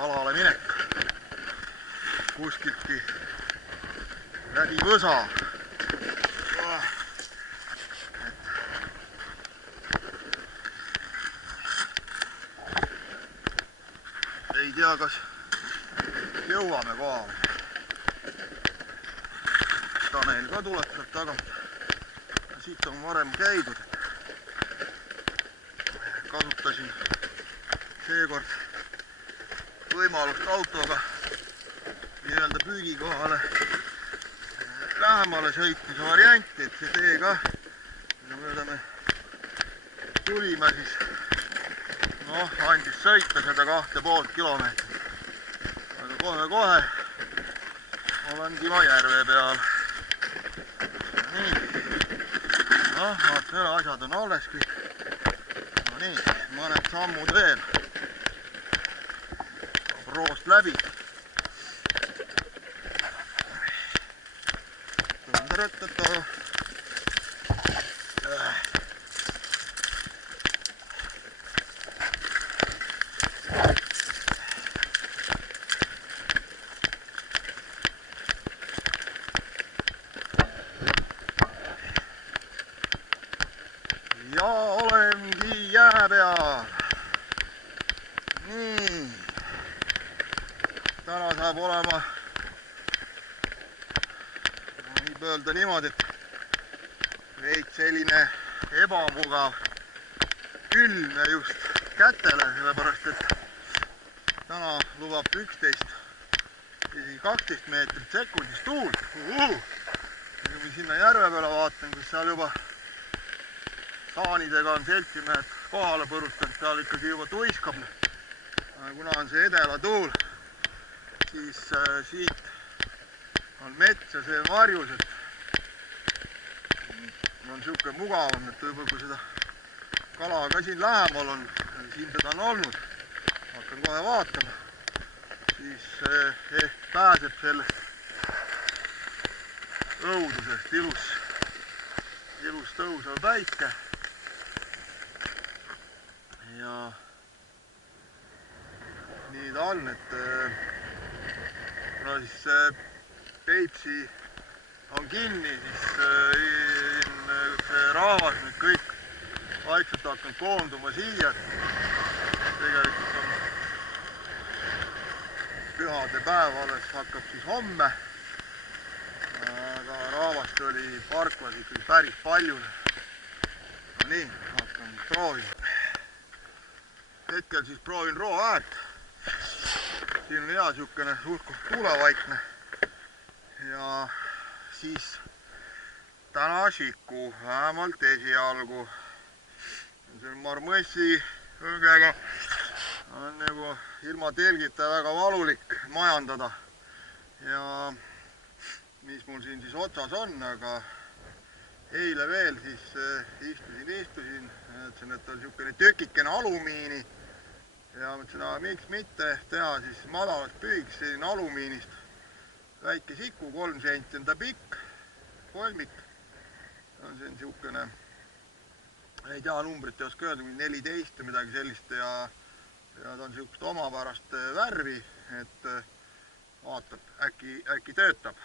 kalale minek kuskiltki läbi võsa. Ei tea, kas jõuame kohale. Tanel ka tuleb sealt tagant. Siit on varem käidud. Kasutasin seekord võimalust autoga nii-öelda püügikohale lähemale sõitmise varianti, et see tee ka, mida mööda me tulime, siis andis sõita seda 2,5 kilomeetrit. Aga kohe-kohe olen Timo järve peal. Nii. Vaata, asjad on alles kõik. No nii, mõned sammud veel. Roost läbi. Tõndarõtata. Ja olengi jää peal. Nii. Täna saab olema, võib öelda niimoodi, et veits selline ebamugav külm ja just kätele, sellepärast et täna lubab 11, isegi 12 meetrit sekundis tuult. Kui sinna järve peale vaatan, kus seal juba saanidega on seltsimehed kohale põrustanud, seal ikkagi juba tuiskab. Kuna on see edela tuul, siis siit on mets ja see varjus, et on siuke mugavam, et võib-olla kui seda kala ka siin lähemal on, siin seda on olnud, hakkan kohe vaatama, siis ehk pääseb sellest õudusest, ilus tõusev päike. Ja nii ta on, et kuna siis Peipsi on kinni, siis see rahvas nüüd kõik vaikselt hakanud koonduma siia. Tegelikult on pühade päev alles hakkab siis homme, aga rahvast oli parklas ikkagi päris palju. No nii, hakkan proovima. Hetkel siis proovin rooäärt. Siin on hea siukene suhtkoht tuulevaikne. Ja siis täna Šiku, vähemalt esialgu. See marmõssi õngega on nagu ilma telgita väga valulik majandada. Ja mis mul siin siis otsas on, aga eile veel siis istusin, ütlesin, et on siukene tükikene alumiini. Ja mõtlesin, miks mitte teha siis madalast püügiks selline alumiinist väike Šiku, 3 senti on ta pikk, kolmik. See on siukene, ei tea, numbrit ei oska öelda, 14 või midagi sellist ja ta on siukest omapärast värvi, et vaatab, äkki töötab.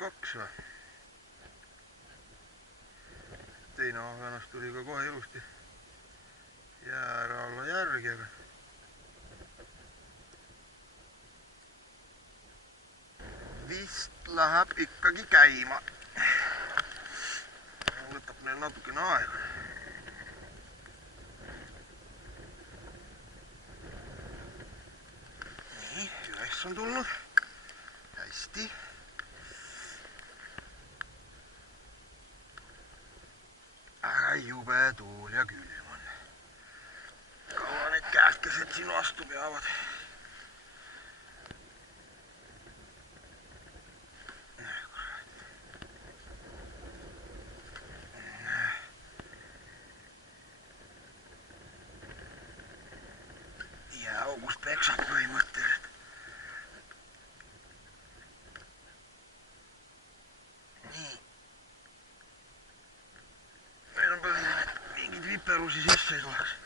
Kaks või? Teine ahvenas tuli ka kohe ilusti jääre alla järgi, aga vist läheb ikkagi käima. Võtab meil natukene aega. on tulnud. Hästi. Aga jube tuul ja külm on. Kaua need käeskesed siin vastu peavad. August peksab põhimõtteliselt. Nii. Meil on mingid viperusi sisse ei tuleks.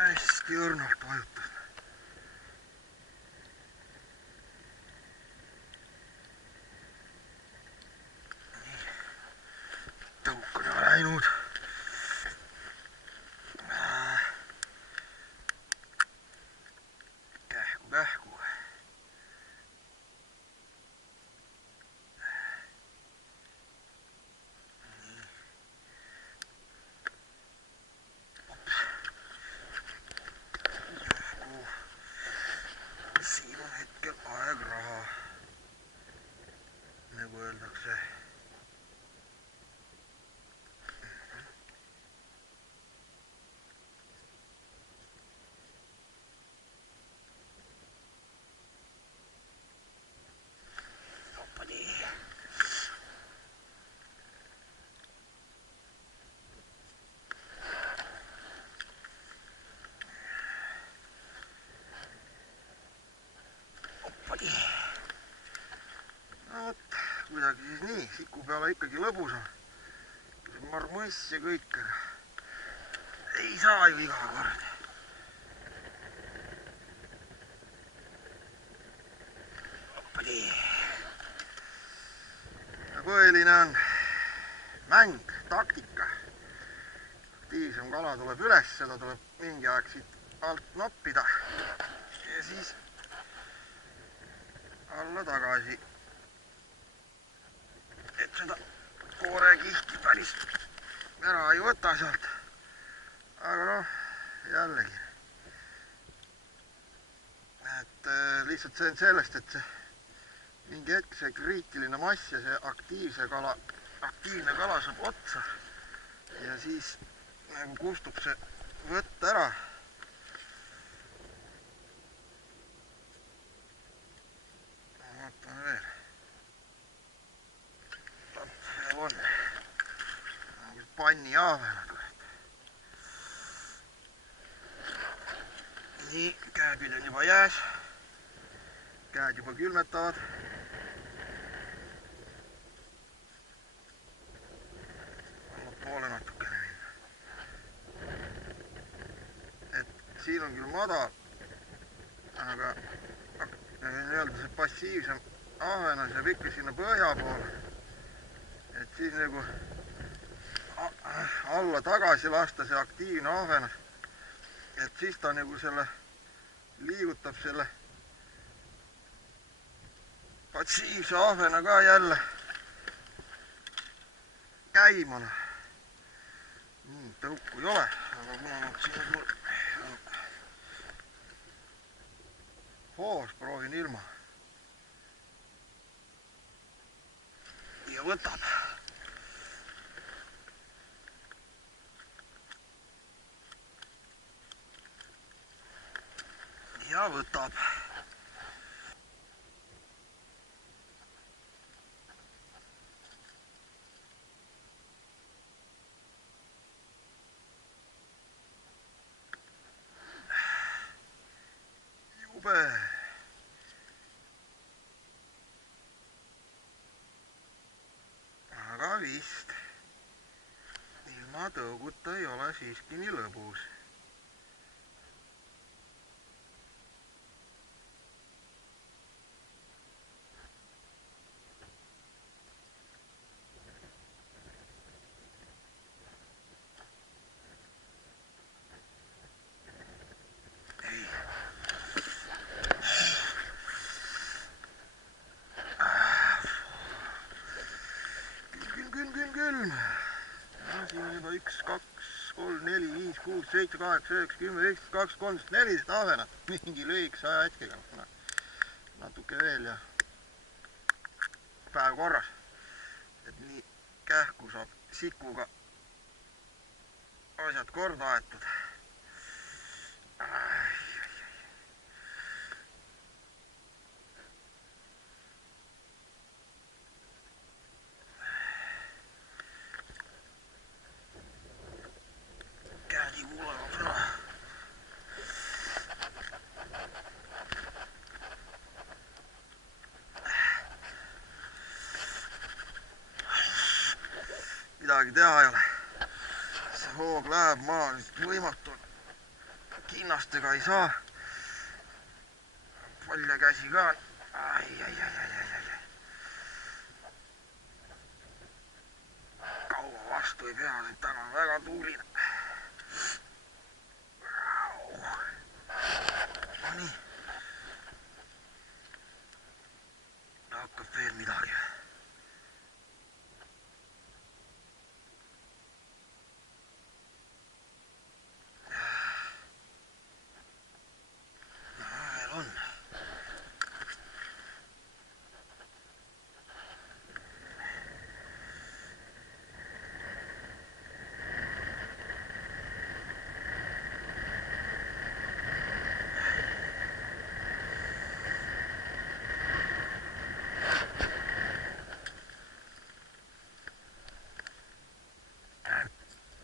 Hästi õrnalt vajutas. Tõuk on juba läinud. Kähku. Siin on hetkel aeg raha, nagu öeldakse. Hoppadi. No vot, kuidagi siis nii, siku peale ikkagi lõbus on. Marmõss ja kõik, aga ei saa ju iga kord. Hoppadi. Põhiline on mäng, taktika. Aktiivsem kala tuleb üles, seda tuleb mingi aeg siit alt noppida ja siis alla tagasi, et seda koorekihti päris ära ei võta sealt. Aga noh, jällegi, et lihtsalt see on sellest, et see mingi hetk see kriitiline mass ja see aktiivne kala saab otsa ja siis nagu kustub see võtt ära. Vaatame veel. See on panni ahvenad. Nii, käepid on juba jääs. Käed juba külmetavad. Poole natukene minna. Et siin on küll madal, aga nii-öelda see passiivsem ahvenas jääb ikka sinna põhja poole. Et siis nagu alla tagasi lasta see aktiivne ahvenas. Et siis ta nagu selle liigutab selle passiivse ahvena ka jälle käima. Tõuku ei ole, aga kuna nad siin mul hoos, proovin ilma. Ja võtab. Ja võtab. Jube. Aga vist ilma tõuguta ei ole siiski nii lõbus. Külm. No, siin on juba 1, 2, 3, 4, 5, 6, 7, 8, 9, 10, 11, 12, 13, 14 ahvenat. Mingi lühikese aja hetkega. Natuke veel ja päev korras. Et nii kähku saab sikuga asjad korda aetud. Midagi teha ei ole. See hoog läheb maa võimatu. Kinnastega ei saa. Palja käsi ka. Kaua vastu ei pea, nüüd täna on väga tuuline. No nii. Hakkab veel midagi.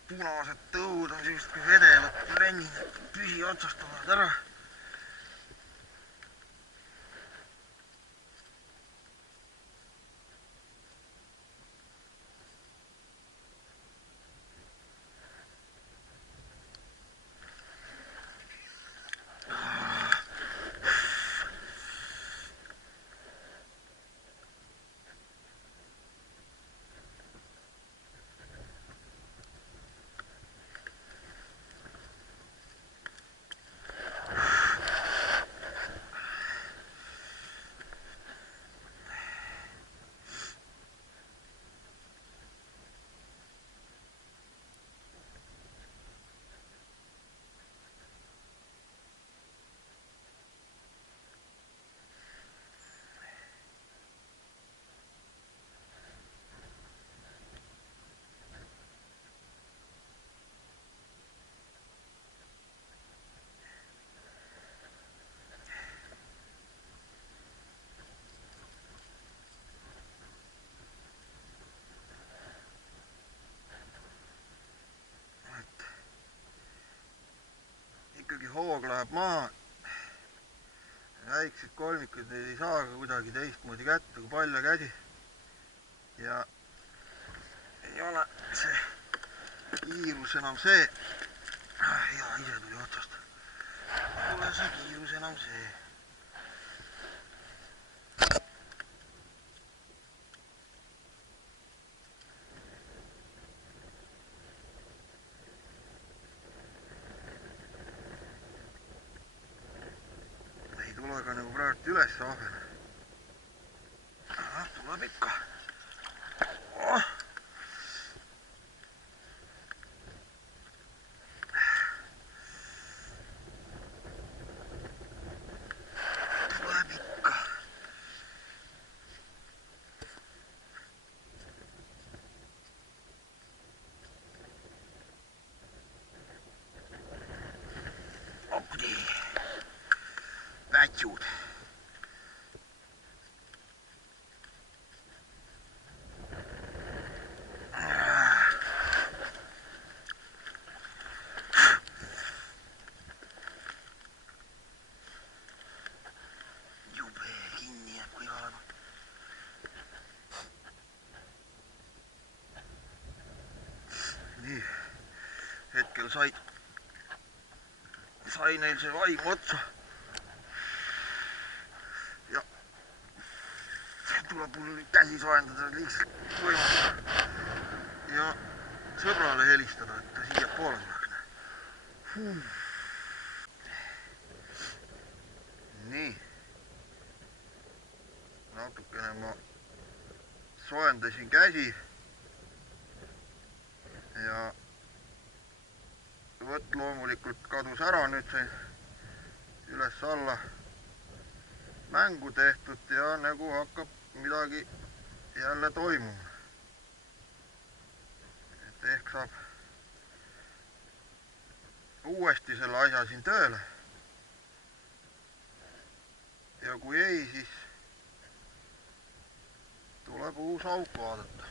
Punased tõud on sellist kui vedevad lennid püsi otsastavad ära. Ikkagi hoog läheb maha. Väiksed kolmikud ei saa ka kuidagi teistmoodi kätte kui palja käsi. Ja ei ole see kiirus enam see. Ja ise tuli otsast. Ei ole see kiirus enam see. Aga nagu praegu üles ahven. Tuleb ikka. Tuleb ikka. Opdi. Vätjud. vahepeal sai neil see vaim otsa. Ja tuleb mul käsi soojendada lihtsalt võimalik. Ja sõbrale helistada, et ta siia poole tuleks. Nii. Natukene ma soojendasin käsi. Ja võtt loomulikult kadus ära, nüüd sain üles-alla mängu tehtud ja nagu hakkab midagi jälle toimuma. Et ehk saab uuesti selle asja siin tööle. Ja kui ei, siis tuleb uus auk vaadata.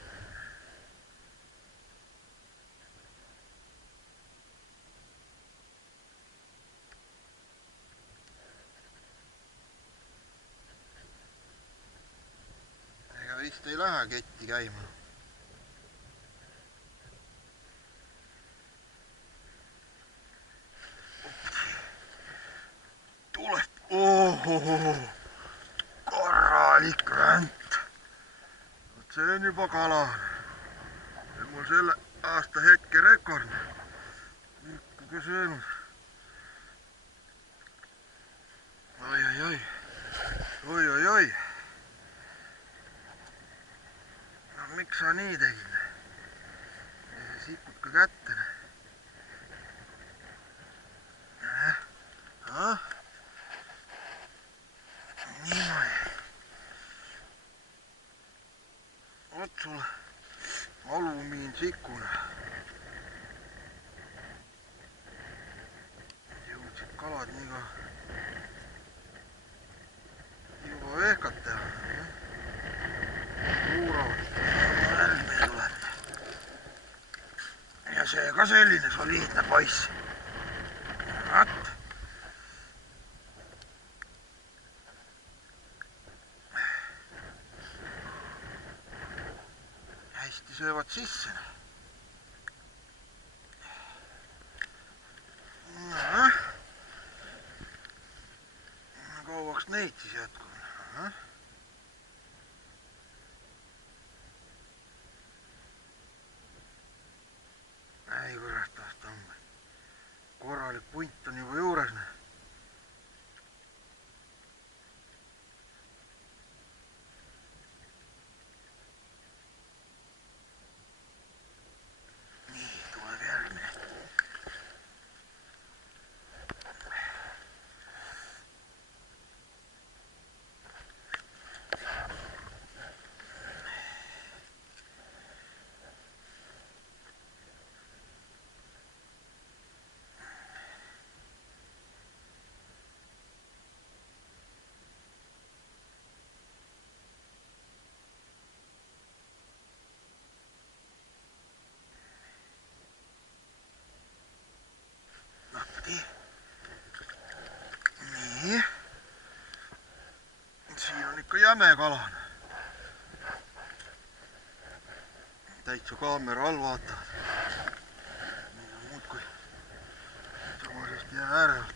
Vist ei lähe ketti käima. Tuleb. Ohohoho. Korralik vänt. See on juba kala. See on mul selle aasta hetke rekord. Ikka söönud. Oi. Miks sa nii tegid? Sipud ka kätte. Niimoodi. Oot sulle alumiinsikune. Jõudsid kalad nii ka juba vehkat teha. Luuravad. Ja see ka selline soliidne poiss. Vaat. Hästi söövad sisse. Kauaks neid siis jätkub. Ei kurat tahta on. Korralik punt on juba juures. Nii, tuleb järgmine. Nii. Siin on ikka jäme kalan. Täitsa kaamera all vaatavad. Need on muudkui tavalisest jää äärelt.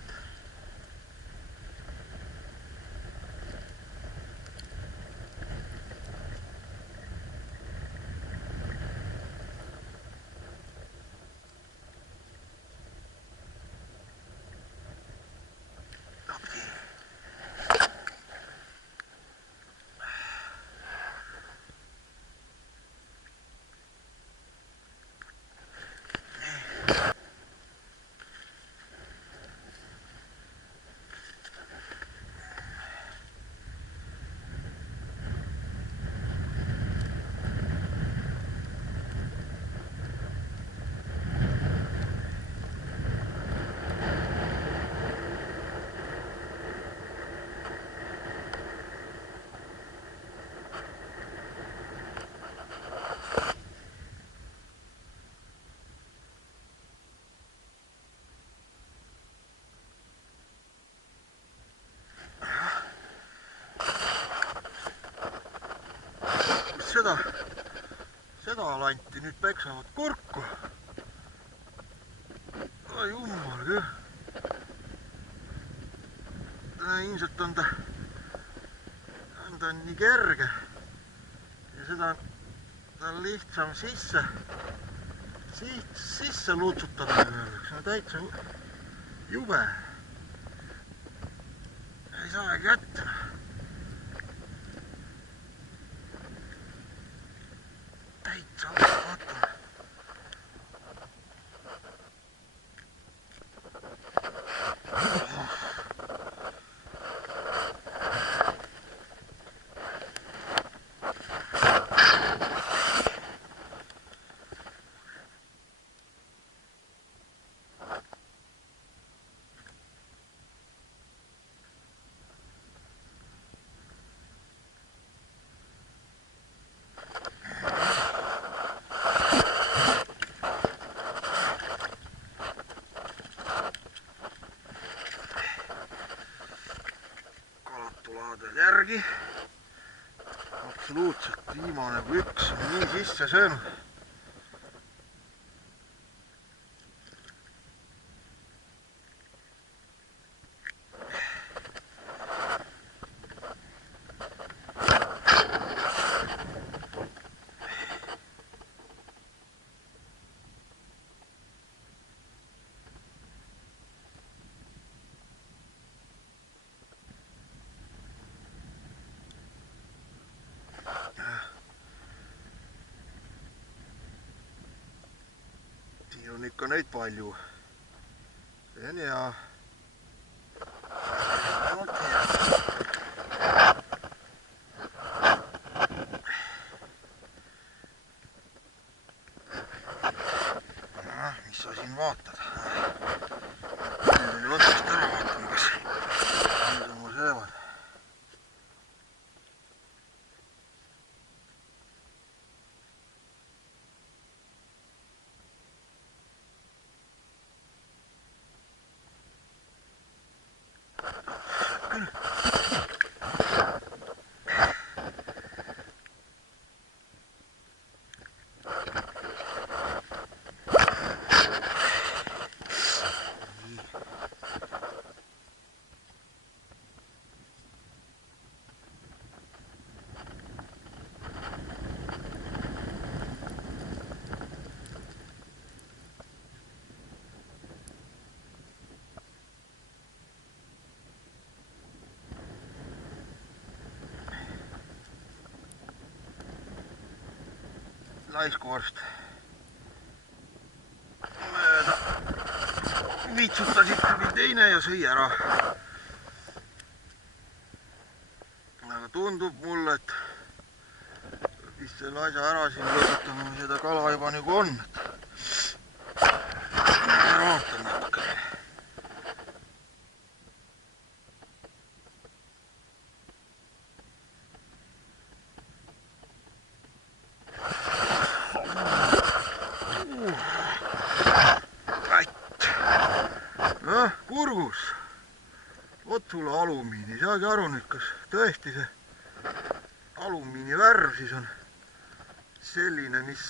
Seda lanti nüüd peksavad kurku. Jummal küll. Ilmselt on ta nii kerge ja seda on lihtsam sisse lutsutada, see on täitsa jube. Ei saagi kätte. Täitsa vaatame. Järgi absoluutselt viimane kui üks on nii sisse söönud. On ikka neid palju. See on hea. Mis sa siin vaatad? Nüüd oli otsast ära vaatama, kas nüüd on mul söövad. Laiskuvorst mööda viitsutasid tuli teine ja sõi ära. Aga tundub mulle, et vist selle asja ära siin lõpetame, seda kala juba nagu on. Vaatan natuke. Kurgus, vot sulle alumiini, ei saagi aru nüüd, kas tõesti see alumiini värv siis on selline, mis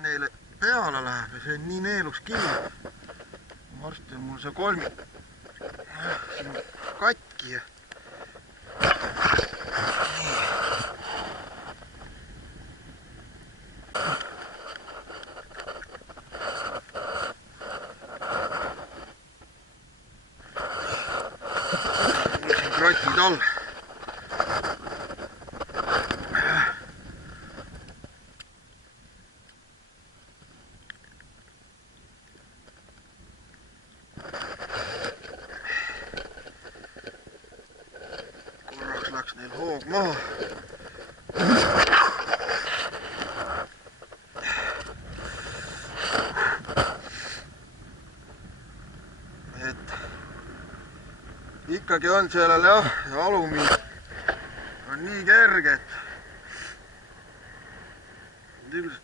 neile peale läheb ja see on nii neelus kinni. Varsti on mul see kolmik siin katki ja kratid all. Korraks läks neil hoog maha. Ikkagi on sellel jah, alumiin on nii kerge, et üldiselt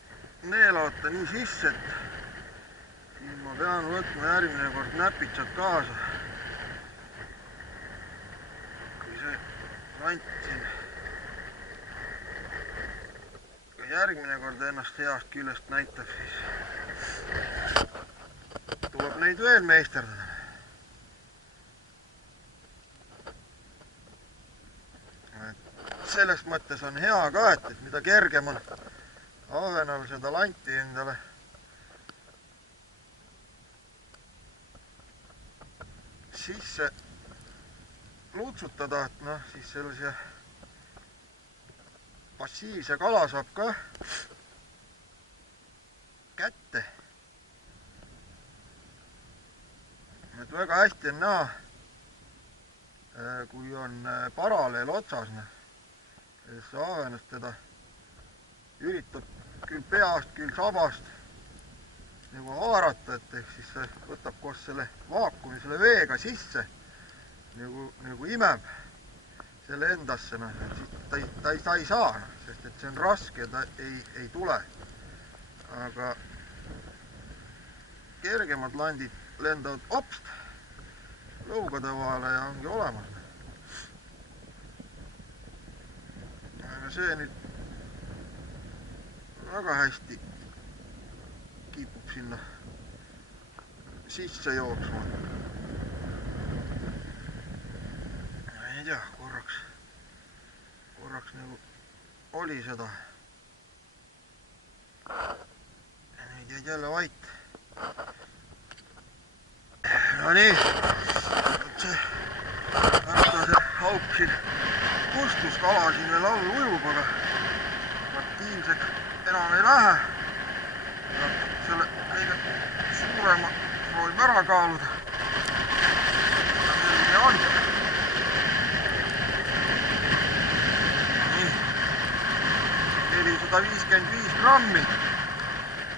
neelavad ta nii sisse, et siin ma pean võtma järgmine kord näpitsad kaasa. Kui see vant siin järgmine kord ennast heast küljest näitab, siis tuleb neid veel meisterdada. Selles mõttes on hea ka, et mida kergem on ahvenal seda lanti endale sisse lutsutada, et noh, siis sellise passiivse kala saab ka kätte. Et väga hästi on näha, kui on paraleel otsas, siis ahvenast teda üritab küll peast, küll sabast nagu haarata, et ehk siis see võtab koos selle vaakumi, selle veega sisse, nagu imeb selle endasse, et siis ta ei saa, sest et see on raske, ta ei tule. Aga kergemad landid lendavad hopst lõugade vahele ja ongi olemas. Aga see nüüd väga hästi kipub sinna sisse jooksma. Ei tea, korraks nagu oli seda. Ja nüüd jäid jälle vait. No nii, see hauk siin kustuskala siin veel all ujub, aga aktiivseks enam ei lähe. Selle kõige suurema proovib ära kaaluda. Selline on. Nii, 455 grammi.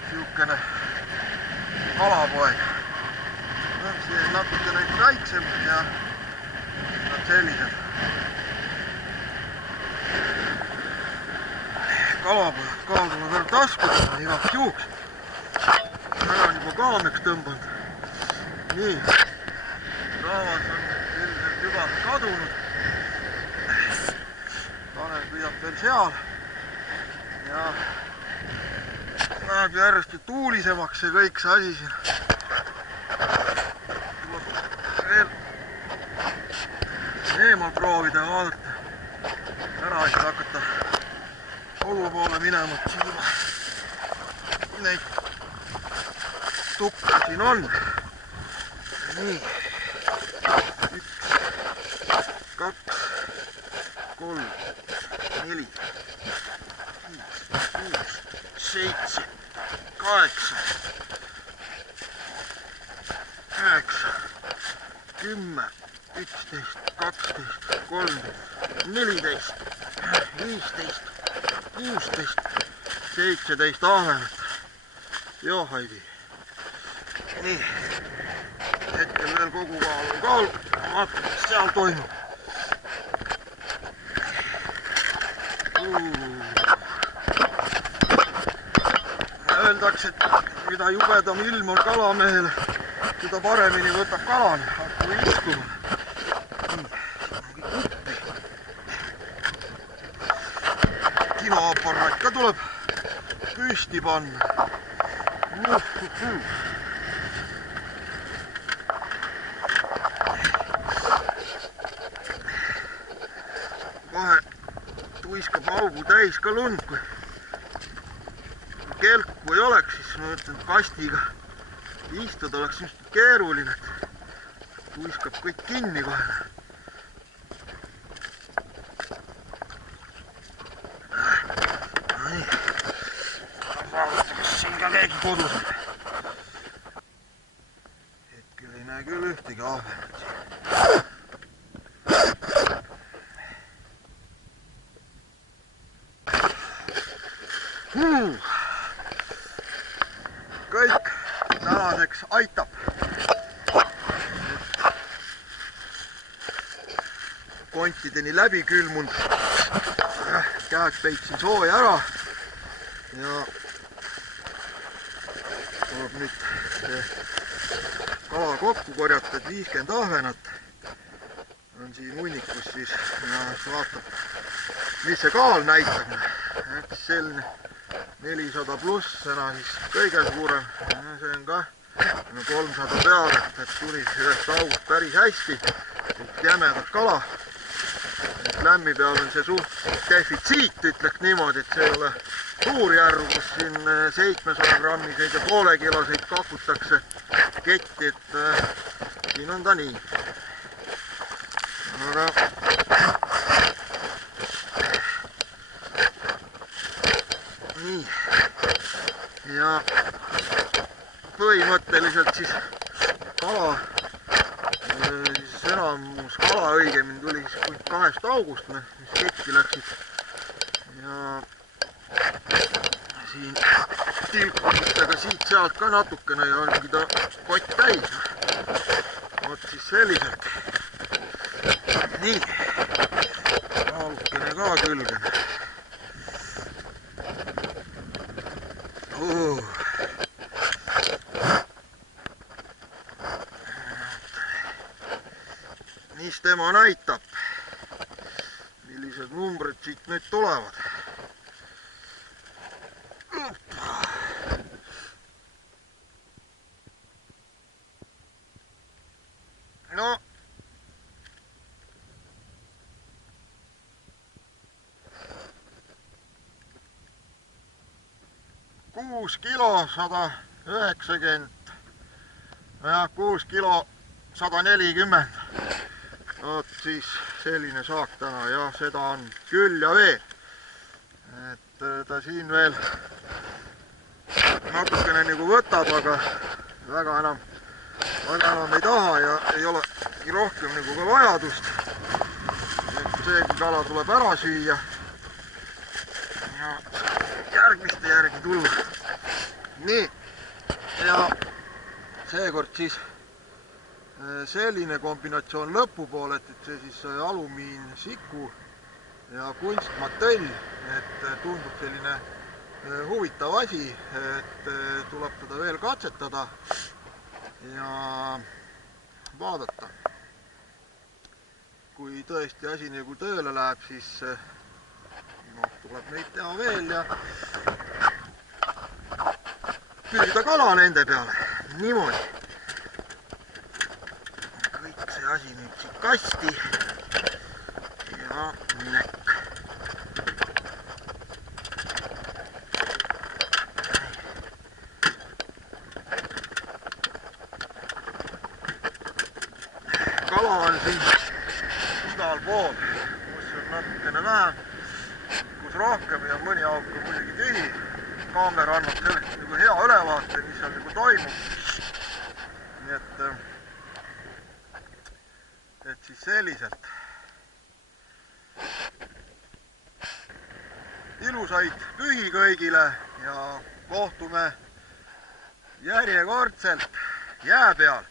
Siukene kalapoeg. See on natukene väiksem ja nad sellised. Kalapojad kaalduvad veel taskud igaks juhuks. Ära on juba kaameks tõmbanud. Nii, raavas on ilmselt juba kadunud. Tanel püüab veel seal. Ja läheb järjest tuulisemaks see kõik see asi siin. Eemal proovida ja vaadata. Ära ei saa hakata kogu poole minema, et siin juba neid tukke siin on. Nii. 1, 2, 3, 4, 5, 6, 7, 8, 9, 10, 11, 12, 13, 14, 15, 16, 17 ahvenat. Joo, Heidi. Nii. Hetkel veel kogu kaal. Vaatame, mis seal toimub. Öeldakse, et mida jubedam ilm on kalamehele, seda paremini võtab kalani. Hakkame iskuma. Kinoaparaat ka tuleb püsti panna. Kohe tuiskab augu täis ka lund, kui kelku ei oleks, siis ma mõtlen, et kastiga istuda oleks just keeruline, et tuiskab kõik kinni kohe. Siin ka keegi kodus on. Hetkel ei näe küll ühtegi ahvenat siin. Kõik tänaseks aitab. Kontideni läbi külmunud. Käed peitsin sooja ära. Ja tuleb nüüd kala kokku korjata, et 50 ahvenat on siin hunnikus siis ja vaatab, mis see kaal näitab. Selline 400 pluss, täna siis kõige suurem. See on ka 300 peale, et tuli ühest august päris hästi, jämedat kala. Lämmi peal on see suht defitsiit, ütleks niimoodi, et see ei ole suur järv, kus siin 700 grammiseid ja poole kiloseid kakutakse ketti, et siin on ta nii. Aga nii. Ja põhimõtteliselt siis kala, siis enamus kala õigemini tuli siis 2 august, mis ketti läksid. Ja siin tilkutega siit-sealt ka natukene ja ongi ta kott täis. Vot siis selliselt. Nii, kaalukene ka külgen. Mis tema näitab, millised numbrid siit nüüd tulevad. No, kuus kilo 190, jah, 6 kilo 140. Vot siis selline saak täna ja seda on küll ja veel. Et ta siin veel natukene nagu võtab, aga väga enam ei taha ja ei ole rohkem nagu ka vajadust. Et seegi kala tuleb ära süüa ja järgmiste järgi tulla. Nii, ja seekord siis selline kombinatsioon lõpupoole, et see siis alumiinsiku ja kunstmatõll, et tundub selline huvitav asi, et tuleb teda veel katsetada ja vaadata. Kui tõesti asi nagu tööle läheb, siis tuleb neid teha veel ja püüda kala nende peale. Niimoodi. See asi nüüd siit kasti ja näkk. Kala on siin igal pool, kus on natukene vähem, kus rohkem ja mõni auk on muidugi tühi. Kaamera annab sellest nagu hea ülevaate, mis seal nagu toimub. Nii et siis selliselt. Ilusaid pühi kõigile ja kohtume järjekordselt jää peal.